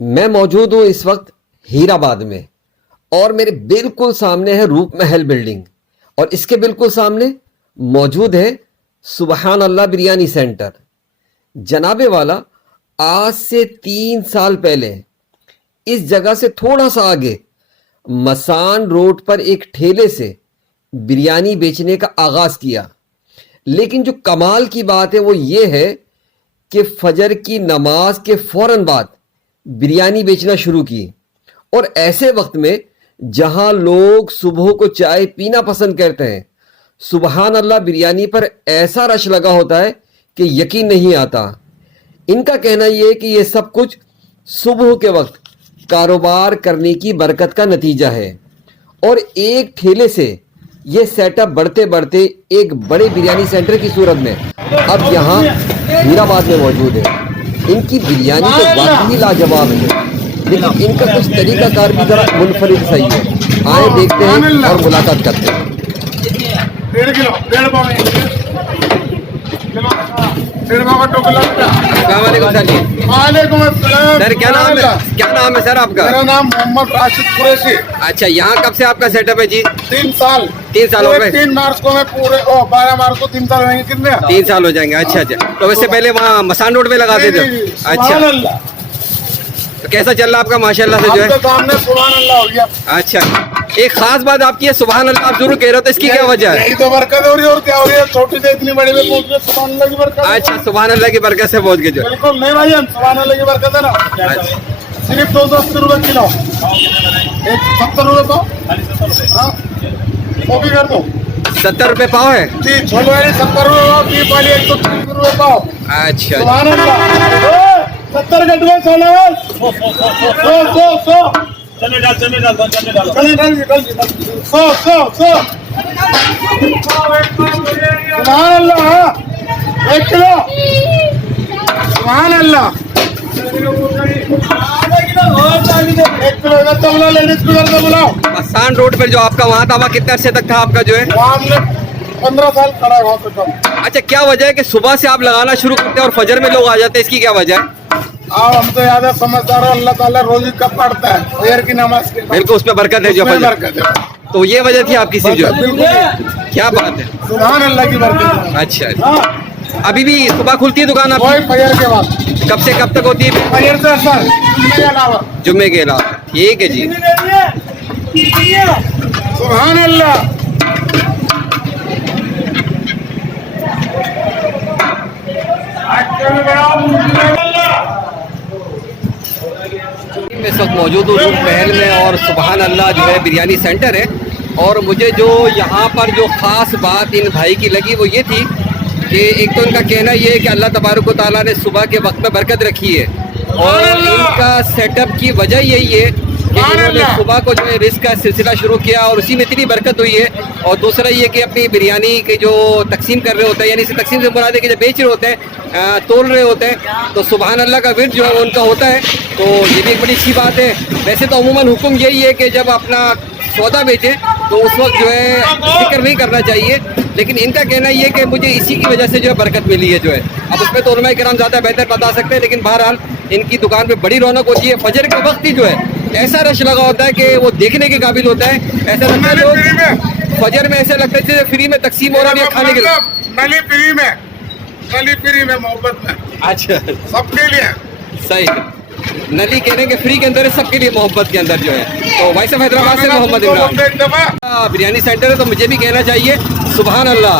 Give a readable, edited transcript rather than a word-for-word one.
मैं मौजूद हूँ इस वक्त हीराबाद में और मेरे बिल्कुल सामने है रूप महल बिल्डिंग और इसके बिल्कुल सामने मौजूद है सुबहान अल्लाह बिरयानी सेंटर। जनाबे वाला आज से 3 साल पहले इस जगह से थोड़ा सा आगे मसान रोड पर एक ठेले से बिरयानी बेचने का आगाज किया। लेकिन जो कमाल की बात है वो ये है कि फजर की नमाज के फौरन बाद बिरयानी बेचना शुरू की और ऐसे वक्त में जहां लोग सुबह को चाय पीना पसंद करते हैं, सुबहान अल्लाह बिरयानी पर ऐसा रश लगा होता है कि यकीन नहीं आता। इनका कहना यह है कि यह सब कुछ सुबह के वक्त कारोबार करने की बरकत का नतीजा है और एक ठेले से यह सेटअप बढ़ते बढ़ते एक बड़े बिरयानी सेंटर की सूरत में अब यहाँ हीराबाद में मौजूद है। इनकी बिरयानी तो वाकई लाजवाब है, लेकिन इनका कुछ तरीकाकार भी जरा मुनफरिद सही है। आए देखते हैं और मुलाकात करते हैं। 1.5 किलो 1.5 पाव अस्सलामुअलैकुम सर जी। वालेकुम अस्सलाम सर क्या नाम है सर आपका? मेरा नाम मोहम्मद राशिद कुरैशी। अच्छा, यहाँ कब से आपका सेटअप है जी? 3 साल 3 साल हो गए। 3 मार्च को मैं पूरे 12 मार्च को 3 साल होंगे। कितने 3 साल हो जाएंगे। अच्छा अच्छा, तो वैसे पहले वहाँ मसान रोड पे लगाते थे? अच्छा, तो कैसा चल रहा आपका माशाल्लाह से जो है? सामने सुभान अल्लाह हो गया। अच्छा, एक खास बात आपकी है सुभान अल्लाह आप जरूर कह रहे हो, तो इसकी क्या वजह है? यही तो बरकत हो रही है और क्या हो रही है, छोटी से इतनी बड़ी में पहुंच गए, सुभान अल्लाह की बरकत। अच्छा, सुभान अल्लाह की बरकत से पहुंच गए जो। बिल्कुल नहीं भाई, सुभान अल्लाह की बरकत है ना। अच्छा, सिर्फ 280 रुपए किलो, 70 रुपए पाव। वो भी कर दो। 70 रुपए पाव है जी, छोले वाली 70 रुपए पाव, बीफ वाली 130 रुपए पाव। अच्छा, सुभान अल्लाह। 70 के डुबे छोले 100 चले डाल 100 सुभान अल्लाह। 1 किलो सुभान अल्लाह। 1 किलो इधर तो बुलाओ, लेडीज को इधर तो बुलाओ। मसान रोड पर जो आपका वहाँ था, वहाँ कितने अरसे तक था आपका जो है? वहाँ हमने 15 साल खड़ा है वहाँ पे कम। अच्छा, क्या वजह है कि सुबह से आप लगाना शुरू करते हैं और फजर में लोग आ जाते हैं, इसकी क्या वजह है? आओ, हम तो याद है समझदार हो, अल्लाह ताला रोजी कब पढ़ता है, फजर की नमाज के बाद। बिल्कुल, उसमें बरकत है जो उसमें फजर। बरकत है। तो ये वजह थी आपकी सिर्फ जो है? बिल्कुल, क्या बात है, सुभान अल्लाह की बरकत। अच्छा। हाँ, अभी भी सुबह खुलती है दुकान आपकी? कोई फजर के बाद। कब से कब तक होती है? फजर से सर, जुम्मे के अलावा। जुम्मे के अलावा। ठीक है जी। सुभान अल्लाह। मैं इस वक्त मौजूद हूँ रूप महल में और सुबहान अल्लाह जो है बिरयानी सेंटर है। और मुझे जो यहाँ पर जो ख़ास बात इन भाई की लगी वो ये थी कि एक तो इनका कहना ये है कि अल्लाह तबारक व तआला ने सुबह के वक्त में बरकत रखी है और इनका सेटअप की वजह यही है कि इन्होंने सुबह को जो है रिस्क का सिलसिला शुरू किया और उसी में इतनी बरकत हुई है। और दूसरा ये कि अपनी बिरयानी के जो तकसीम कर रहे होते हैं, यानी इसे तकसीम से मुराद है कि जब बेच रहे होते हैं, तोल रहे होते हैं, तो सुबहान अल्लाह का विर्द जो है वो उनका होता है। तो ये भी एक बड़ी अच्छी बात है। वैसे तो अमूमन हुक्म यही है कि जब अपना सौदा बेचें तो उस वक्त जो है फिक्र नहीं करना चाहिए, लेकिन इनका कहना ये है कि मुझे इसी की वजह से जो है बरकत मिली है जो है। अब उसमें तो उलमा किराम ज़्यादा बेहतर बता सकते हैं, लेकिन बहरहाल इनकी दुकान पे बड़ी रौनक होती है। फजर के वक्त ही जो है ऐसा रश लगा होता है कि वो देखने के काबिल होता है। ऐसा लगता है लोग फजर में ऐसे लगता है जैसे फ्री में तकसीम हो रहा है खाने के लिए। नली फ्री में मोहब्बत में। अच्छा, सबके लिए सही है। नली कहने के फ्री के अंदर है, सबके लिए मोहब्बत के अंदर जो है। तो भाई साहब हैदराबाद से मोहम्मद इमरान। बिरयानी सेंटर है तो मुझे भी कहना चाहिए सुबहान अल्लाह।